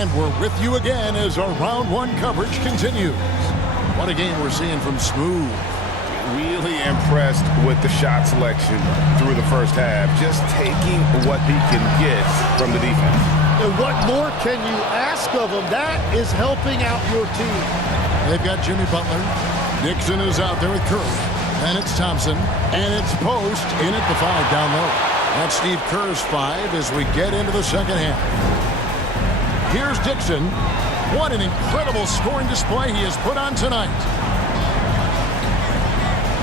And we're with you again as our round one coverage continues. What a game we're seeing from Smooth. Really impressed with the shot selection through the first half. Just taking what he can get from the defense. And what more can you ask of him? That is helping out your team. They've got Jimmy Butler. Dixon is out there with Curry. And it's Thompson. And it's Post in at the 5 down low. That's Steve Kerr's 5 as we get into the second half. Here's Dixon. What an incredible scoring display he has put on tonight.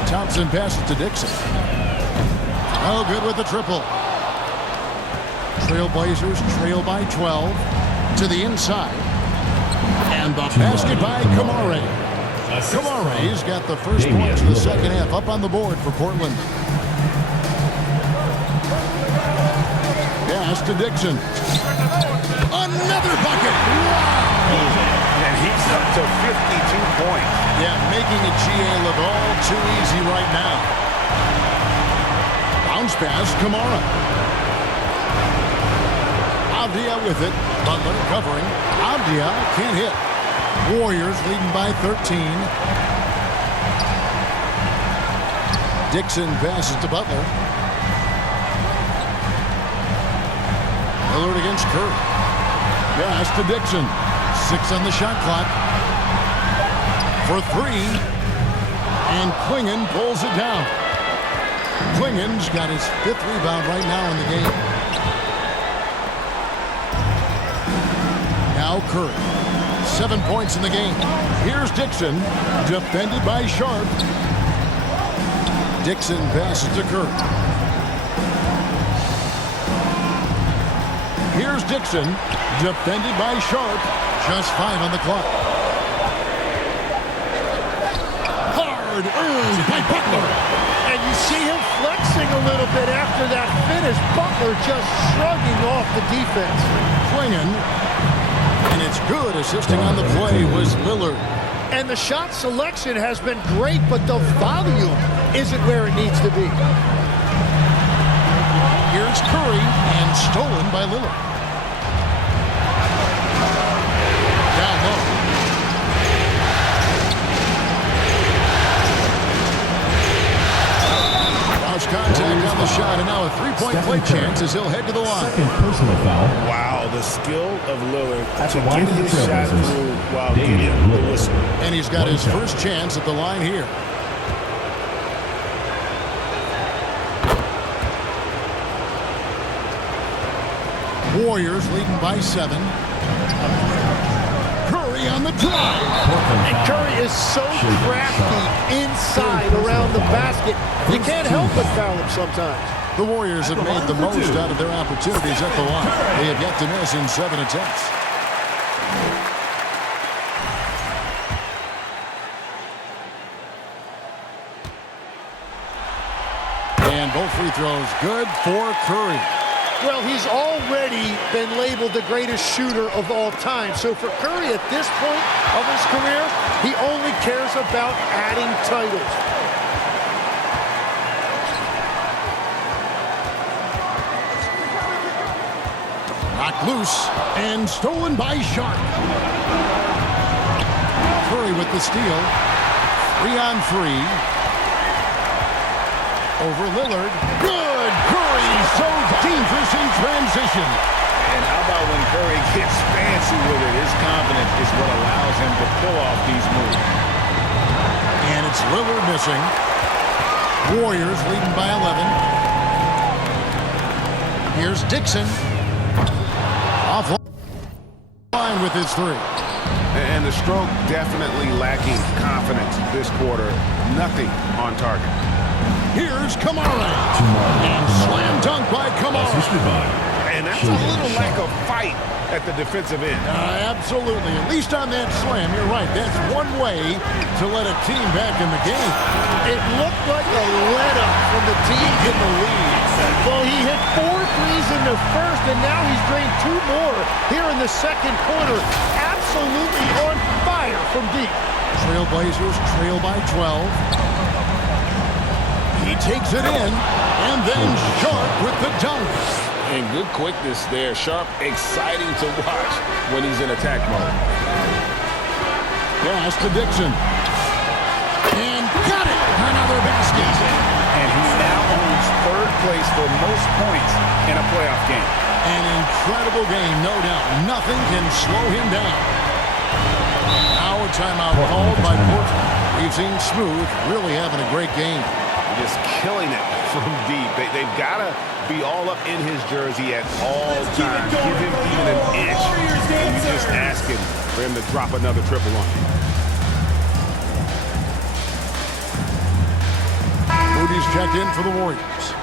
Thompson passes to Dixon. Oh, good with the triple. Trailblazers trail by 12 to the inside. And the basket by Kamare. Kamare's got the first points of the second half up on the board for Portland. Pass to Dixon. Another bucket. Wow. And he's up to 52 points. Yeah, making a GA look all too easy right now. Bounce pass, Kamara. Avdia with it. Butler covering. Avdia can't hit. Warriors leading by 13. Dixon passes to Butler. Lillard against Curry. Pass to Dixon. 6 on the shot clock. For 3. And Klingon pulls it down. Klingon's got his 5th rebound right now in the game. Now Curry. 7 points in the game. Here's Dixon. Defended by Sharp. Dixon passes to Curry. Here's Dixon. Defended by Sharp. Just 5 on the clock. Hard earned by Butler. And you see him flexing a little bit after that finish. Butler just shrugging off the defense. Klingon. And it's good. Assisting on the play was Lillard. And the shot selection has been great, but the volume isn't where it needs to be. Here's Curry, and stolen by Lillard. Down low. Lost contact on the shot, and now a three-point play chance as he'll head to the line. Second personal foul. Wow, the skill of Lillard At to the line get of the his shot Trailblazers, through while getting the whistle. And he's got his first chance at the line here. Warriors leading by 7. Curry on the drive. And Curry is so crafty inside around the basket. You can't help but foul him sometimes. The Warriors have made the most out of their opportunities at the line. They have yet to miss in 7 attempts. And both free throws good for Curry. Well, he's already been labeled the greatest shooter of all time. So for Curry at this point of his career, he only cares about adding titles. Knocked loose and stolen by Sharp. Curry with the steal. 3-on-3. Over Lillard. Good! Curry so dangerous in transition. And how about when Curry gets fancy with it? His confidence is what allows him to pull off these moves. And it's Lillard missing. Warriors leading by 11. Here's Dixon. Offline with his 3. And the stroke definitely lacking confidence this quarter. Nothing on target. Here's Kamara. And slam dunk by Kamara. And that's a little lack of fight at the defensive end. Absolutely. At least on that slam, you're right. That's one way to let a team back in the game. It looked like a let-up from the team in the lead. Well, he hit 4 threes in the first, and now he's drained 2 more here in the second quarter. Absolutely on fire from deep. Trailblazers trail by 12. He takes it in, and then Sharp with the dunk. And good quickness there. Sharp, exciting to watch when he's in attack mode. Pass to Dixon. And got it! Another basket. And he now owns third place for most points in a playoff game. An incredible game, no doubt. Nothing can slow him down. Now a timeout called by Portland. We've seen Smooth really having a great game. Just killing it from deep. They've got to be all up in his jersey at all times. Give him even an inch. And you're just asking for him to drop another triple on you. Moody's checked in for the Warriors.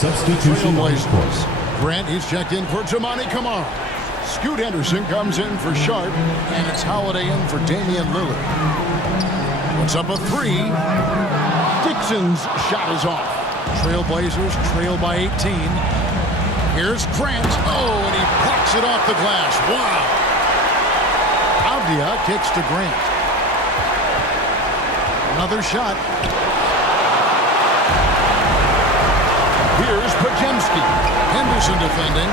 Substitution TRAILBLAZERS. Grant, he's checked in for Jamani Kamara. Scoot Henderson comes in for Sharp, and it's Holiday in for Damian Lillard. Puts up a three. Dixon's shot is off. TRAILBLAZERS trail by 18. Here's Grant. Oh, and he blocks it off the glass. Wow. Avdia kicks to Grant. Another shot. Here's Pajemski. Henderson defending.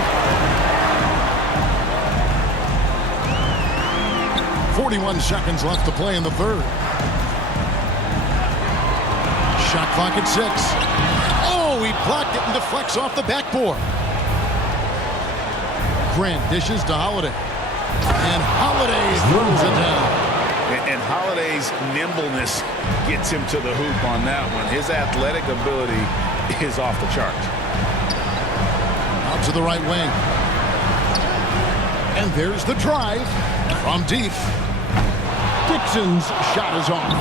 41 seconds left to play in the third. Shot clock at 6. Oh, he blocked it and deflects off the backboard. Grant dishes to Holiday. And Holiday throws it down. And Holiday's nimbleness gets him to the hoop on that one. His athletic ability is off the chart. Out to the right wing. And there's the drive from deep. Dixon's shot is off.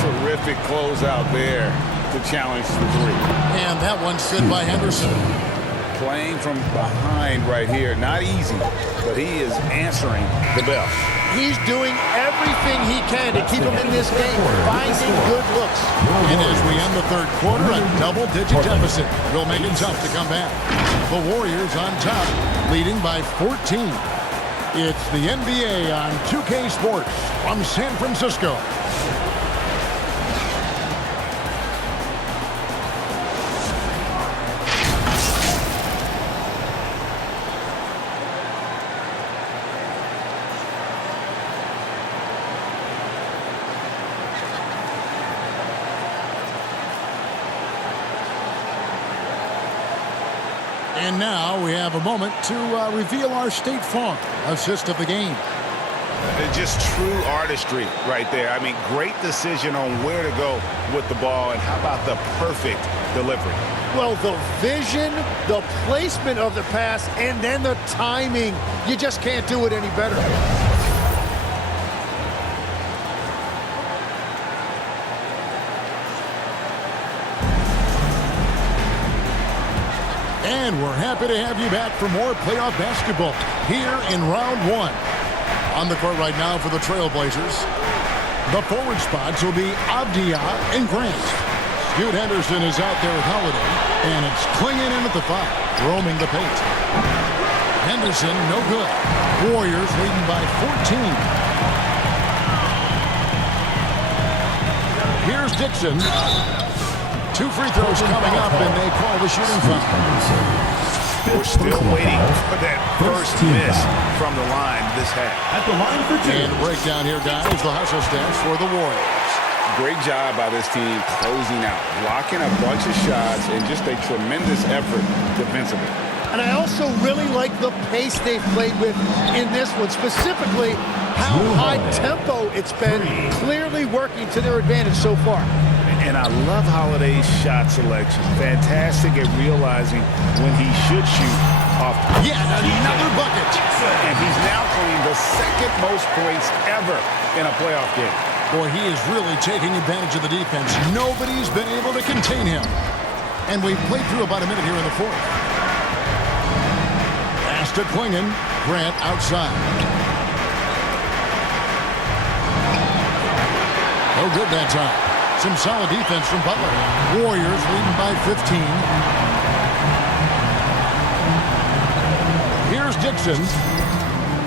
Terrific closeout there to challenge the three. And that one's set by Henderson. Playing from behind right here. Not easy, but he is answering the bell. He's doing everything he can to keep him in this game, finding good looks. And as we end the third quarter, a double-digit deficit will make it tough to come back. The Warriors on top, leading by 14. It's the NBA on 2K Sports from San Francisco. And now we have a moment to reveal our State Farm assist of the game. Just true artistry right there. I mean, great decision on where to go with the ball, and how about the perfect delivery? Well, the vision, the placement of the pass, and then the timing. You just can't do it any better. And we're happy to have you back for more playoff basketball here in round 1. On the court right now for the TRAILBLAZERs. The forward spots will be Avdia and Grant. Scoot Henderson is out there with Holiday. And it's clinging in at the 5, roaming the paint. Henderson, no good. Warriors leading by 14. Here's Dixon. 2 free throws coming up, and they call the shooting foul. We're still waiting for that first miss from the line this half. At the line for 2. And a breakdown here, guys. The hustle stats for the Warriors. Great job by this team closing out, blocking a bunch of shots, and just a tremendous effort defensively. And I also really like the pace they've played with in this one, specifically how high tempo it's been, clearly working to their advantage so far. And I love Holiday's shot selection. Fantastic at realizing when he should shoot off. Yeah, another bucket. And he's now claimed the second most points ever in a playoff game. Boy, he is really taking advantage of the defense. Nobody's been able to contain him. And we've played through about a minute here in the fourth. Pass to Klingon. Grant outside. No good that time. Some solid defense from Butler. Warriors leading by 15. Here's Dixon.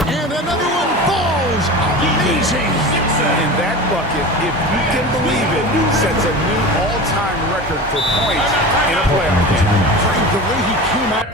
And another one falls. Amazing. And that bucket, if you can believe it, sets a new all-time record for points in a playoff game. The way he came out.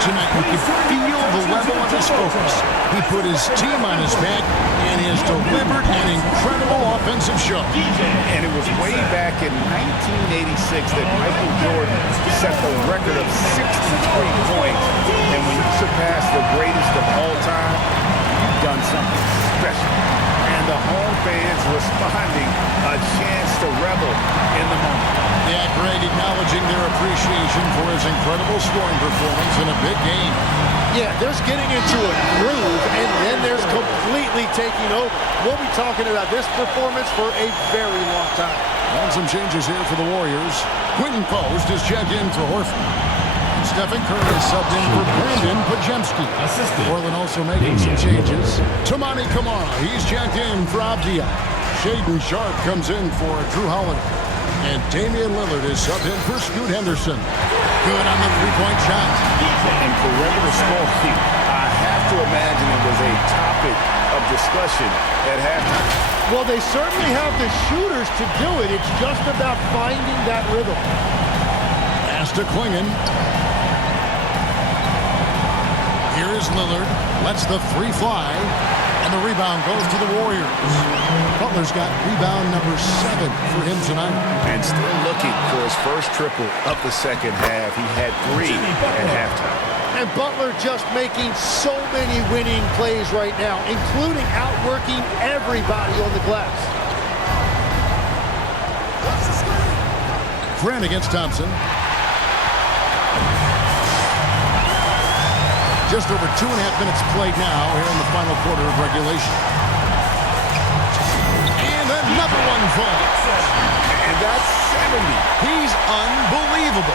Tonight, you can feel the level of his focus. He put his team on his back and has delivered an incredible offensive show. And it was way back in 1986 that Michael Jordan set the record of 63 points. And when you surpass the greatest of all time, you've done something special. And the home fans responding, a chance to revel in the moment. Yeah, Greg acknowledging their appreciation for his incredible scoring performance in a big game. Yeah, there's getting into a groove, and then there's completely taking over. We'll be talking about this performance for a very long time. And some changes here for the Warriors. Quentin Post is checked in for Horford. And Stephen Curry is subbed in for Brandon Pajemski. Portland also making some changes. Tamani Kamara, he's checked in for Avdia. Shaden Sharp comes in for Drew Holiday. And Damian Lillard is subbed in for Scoot Henderson. Good on the three-point shot. And perimeter scoring, I have to imagine it was a topic of discussion at halftime. Well, they certainly have the shooters to do it. It's just about finding that rhythm. Pass to Klingon. Here is Lillard. Lets the three fly. And the rebound goes to the Warriors. Butler's got rebound number 7 for him tonight. And still looking for his first triple of the second half. He had 3 at halftime. And Butler just making so many winning plays right now, including outworking everybody on the glass. Grant against Thompson. Just over 2.5 minutes played now here in the final quarter of regulation. And another one falls. And that's 70. He's unbelievable.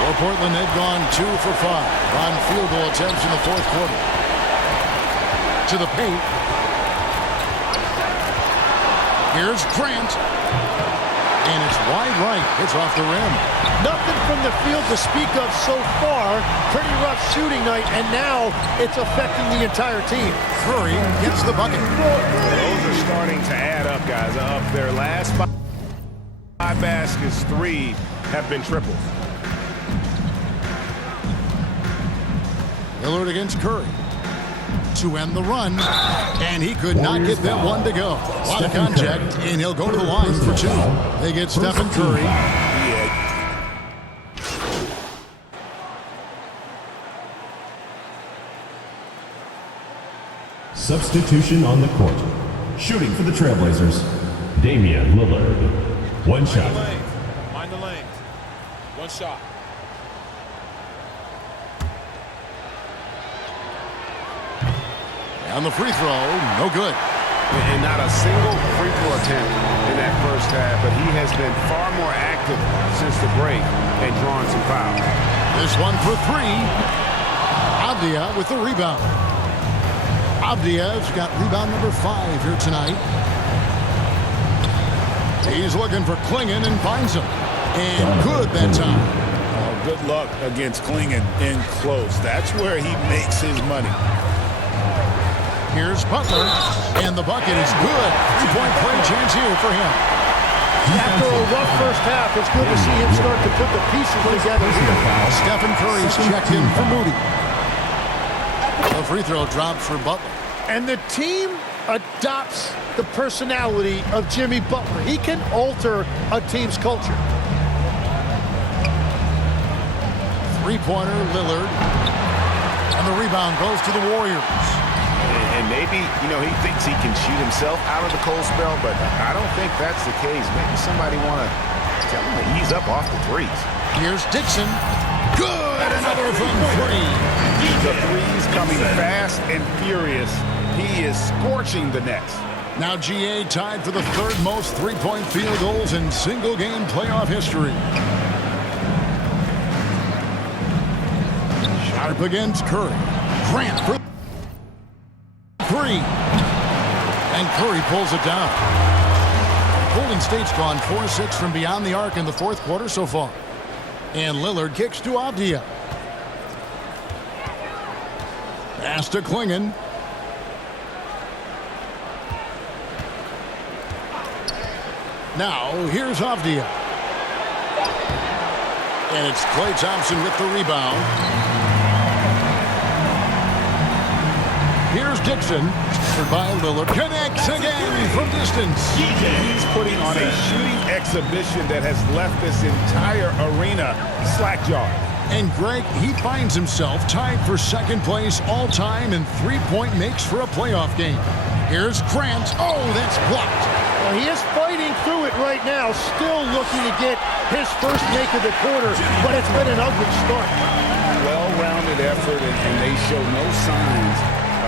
For Portland, they've gone 2 for 5 on field goal attempts in the fourth quarter. To the paint. Here's Grant. And it's wide right. It's off the rim. Nothing from the field to speak of so far. Pretty rough shooting night, and now it's affecting the entire team. Curry gets the bucket. Those are starting to add up, guys. Of their last 5 baskets, 3 have been triples. Lillard against Curry. To end the run, and he could not get that one to go. A lot of contact, and he'll go to the line for 2. They get Stephen Curry. Substitution on the court. Shooting for the Trailblazers, Damian Lillard. One shot. Mind the lane. One shot. On the free throw, no good. And not a single free throw attempt in that first half, but he has been far more active since the break and drawing some fouls. This one for 3. Avdia with the rebound. Avdia's got rebound number 5 here tonight. He's looking for Klingon and finds him. And good that time. Oh, good luck against Klingon in close. That's where he makes his money. Here's Butler, and the bucket is good. 3-point play chance here for him. After a rough first half, it's good to see him start to put the pieces together here. Stephen Curry's checked in for Moody. The free throw drops for Butler. And the team adopts the personality of Jimmy Butler. He can alter a team's culture. Three-pointer, Lillard. And the rebound goes to the Warriors. And maybe, you know, he thinks he can shoot himself out of the cold spell, but I don't think that's the case. Maybe somebody want to tell him that he's up off the threes. Here's Dixon. Good! Another from three. The threes coming fast and furious. He is scorching the nets. Now GA tied for the third most three-point field goals in single-game playoff history. Sharp against Curry. Grant for three. And Curry pulls it down. Golden State's gone 4-6 from beyond the arc in the fourth quarter so far. And Lillard kicks to Avdia. Pass to Klingon. Now, here's Avdia. And it's Klay Thompson with the rebound. Here's Dixon. Centered by Lillard. Connects again from distance. He's putting on a shooting exhibition that has left this entire arena slack-jawed. And Greg, he finds himself tied for second place all-time in three-point makes for a playoff game. Here's Grant. Oh, that's blocked. Well, he is fighting through it right now, still looking to get his first make of the quarter, but it's been an ugly start. Well-rounded effort, and they show no signs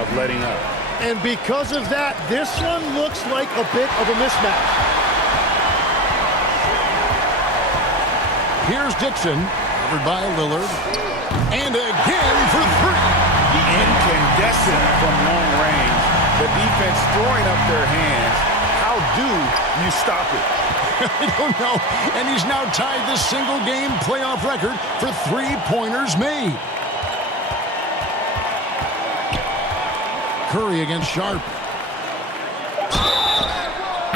of letting up. And because of that, this one looks like a bit of a mismatch. Here's Dixon, covered by Lillard. And again for three. Incandescent from long range. The defense throwing up their hands. How do you stop it? I don't know. And he's now tied the single-game playoff record for three-pointers made. Curry against Sharp.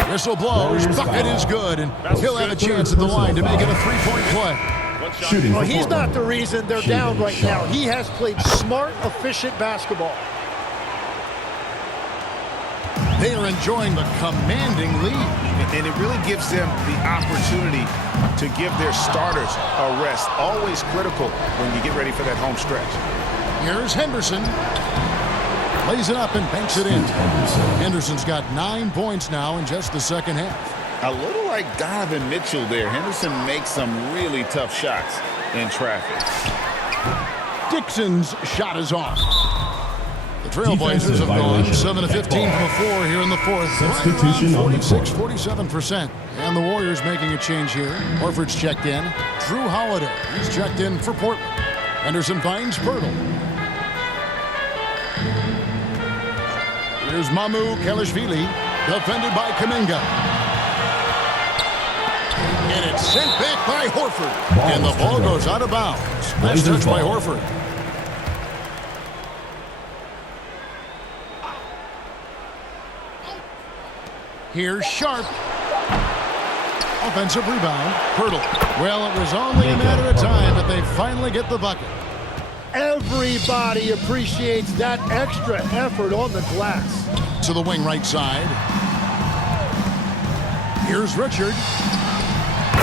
Whistle blows. Bucket is good, and he'll have a chance at the line to make it a three-point play. Shooting. Well, he's not the reason they're down right now. He has played smart, efficient basketball. They are enjoying the commanding lead. And it really gives them the opportunity to give their starters a rest. Always critical when you get ready for that home stretch. Here's Henderson. Lays it up and banks it in. Henderson's got 9 points now in just the second half. A little like Donovan Mitchell there. Henderson makes some really tough shots in traffic. Dixon's shot is off. The Trailblazers have gone 7 of 15 from the floor here in the fourth. Substitution on the court. 47%. And the Warriors making a change here. Horford's checked in. Drew Holiday, he's checked in for Portland. Henderson finds Pirtle. Here's Mamu Kelishvili, defended by Kuminga. And it's sent back by Horford. And the ball goes out of bounds. Nice touch by Horford. Here's Sharp. Offensive rebound. Pirtle. Well, it was only a matter of time, but they finally get the bucket. Everybody appreciates that extra effort on the glass. To the wing right side. Here's Richard.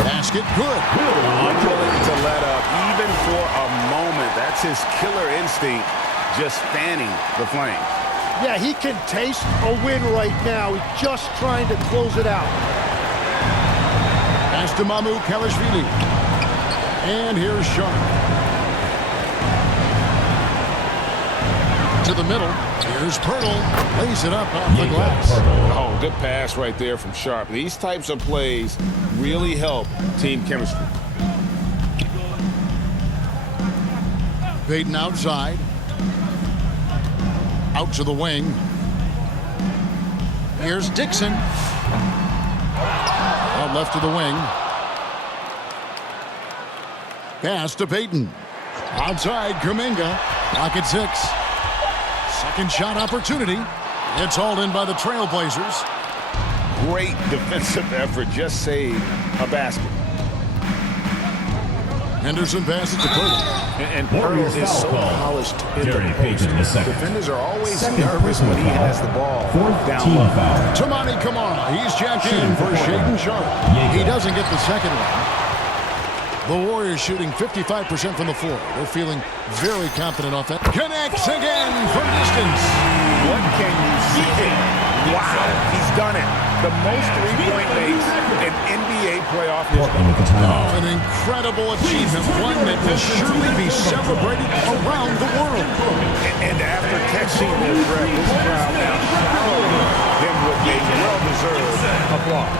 Basket good. Unwilling to let up, even for a moment. That's his killer instinct, just fanning the flames. Yeah, he can taste a win right now. He's just trying to close it out. Pass to Mamu Kelishvili. And here's Sharp. To the middle. Here's Pirtle. Lays it up off the glass. Oh, good pass right there from Sharp. These types of plays really help team chemistry. Payton outside. Out to the wing. Here's Dixon. Out left to the wing. Pass to Payton. Outside, Kuminga. Clock at 6. Second shot opportunity. It's hauled in by the Trailblazers. Great defensive effort. Just saved a basket. Henderson passes to Curry. And Pearl is so polished in the post. Defenders are always nervous when he has the ball down low. Tamani Kamara, he's jacked in for Shaedon Sharpe. He doesn't get the second one. The Warriors shooting 55% from the floor. They're feeling very confident off that. Connects again from distance. What can you see? Wow, he's done it. The most three-point makes in NBA playoff history. Oh, an incredible achievement, one that will surely be celebrated around the world. And after catching this threat, this crowd now showering him with a well-deserved applause.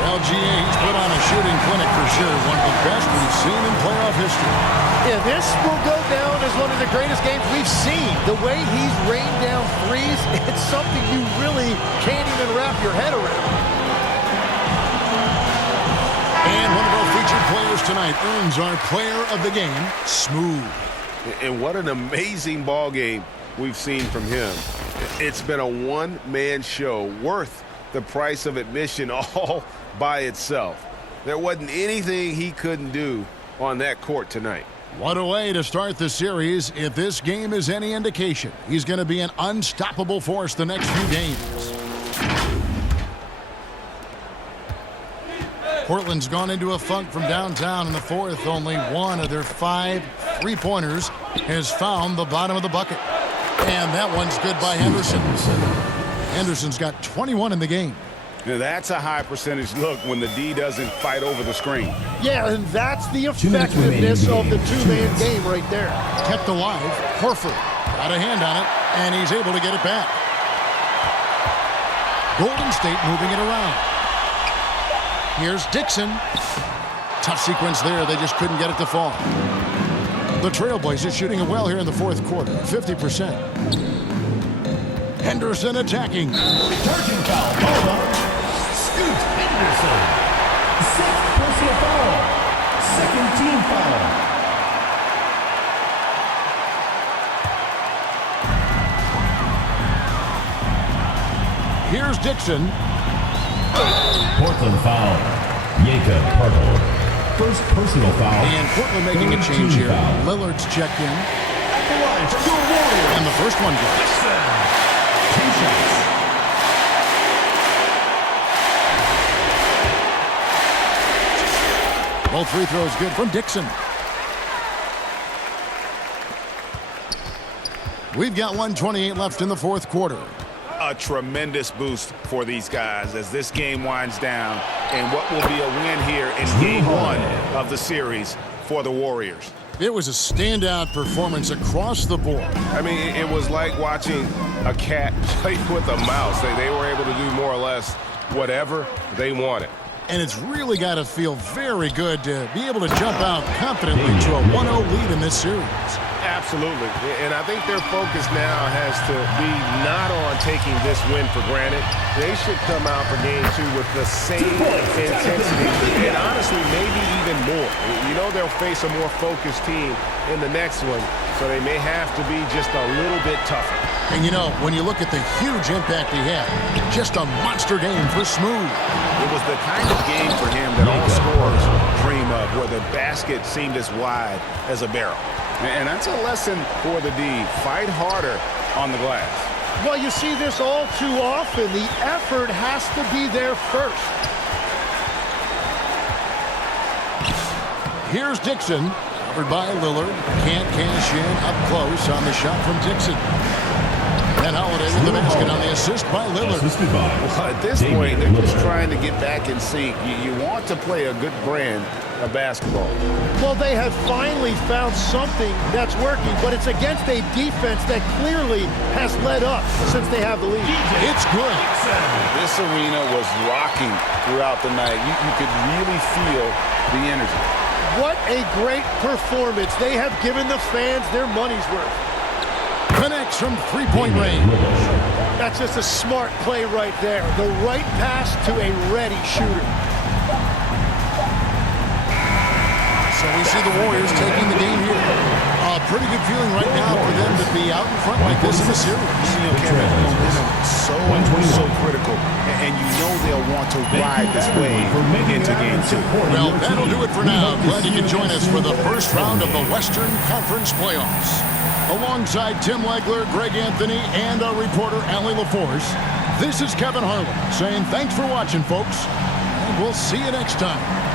LGA's put on a shooting clinic for sure, one of the best we've seen in playoff history. Yeah, this will go down as one of the greatest games we've seen. The way he's rained down threes, it's something you really can't even wrap your head around. And one of our featured players tonight earns our player of the game, Smooth. And what an amazing ball game we've seen from him. It's been a one-man show worth the price of admission all by itself. There wasn't anything he couldn't do on that court tonight. What a way to start the series. If this game is any indication, he's going to be an unstoppable force the next few games. Portland's gone into a funk from downtown in the fourth. Only one of their 5 3-pointers has found the bottom of the bucket. And that one's good by Henderson. Henderson's got 21 in the game. Now that's a high percentage look when the D doesn't fight over the screen. Yeah, and that's the effectiveness of the two-man game right there. Kept alive. Horford got a hand on it, and he's able to get it back. Golden State moving it around. Here's Dixon. Tough sequence there. They just couldn't get it to fall. The Trailblazers shooting it well here in the fourth quarter. 50%. Henderson attacking. Charging foul. Ball up. Scoot Henderson. 6th personal foul. 2nd team foul. Here's Dixon. Portland foul. Jakob Poeltl. 1st personal foul. And Portland making a change here. Foul. Lillard's checked in. At the line for your Warriors. And the first one goes. 2 shots. Both free throws good from Dixon. We've got 1:28 left in the fourth quarter. A tremendous boost for these guys as this game winds down, and what will be a win here in game 1 of the series for the Warriors. It was a standout performance across the board. I mean, it was like watching a cat play with a mouse. They were able to do more or less whatever they wanted. And it's really got to feel very good to be able to jump out confidently to a 1-0 lead in this series. Absolutely. And I think their focus now has to be not on taking this win for granted. They should come out for game 2 with the same intensity and honestly maybe even more. You know they'll face a more focused team in the next one, so they may have to be just a little bit tougher. And you know, when you look at the huge impact he had, just a monster game for Smooth. It was the kind of game for him that all scorers dream of, where the basket seemed as wide as a barrel. And that's a lesson for the D. Fight harder on the glass. Well, you see this all too often. The effort has to be there first. Here's Dixon, covered by Lillard. Can't cash in up close on the shot from Dixon. And Holiday with the basket on the assist by Lillard. Well, at this point, they're just trying to get back in sync. You want to play a good brand of basketball. Well, they have finally found something that's working, but it's against a defense that clearly has led up since they have the lead. It's good. This arena was rocking throughout the night. You could really feel the energy. What a great performance. They have given the fans their money's worth. Connects from three-point range. That's just a smart play right there. The right pass to a ready shooter. So we see the Warriors taking the game here. A pretty good feeling right now for them to be out in front like this in the series. You know, Kevin, momentum so critical, and you know they'll want to ride this wave into game 2. Well, that'll do it for now. Glad you could join us for the first round of the Western Conference Playoffs. Alongside Tim Legler, Greg Anthony, and our reporter, Allie LaForce, this is Kevin Harlan saying thanks for watching, folks, and we'll see you next time.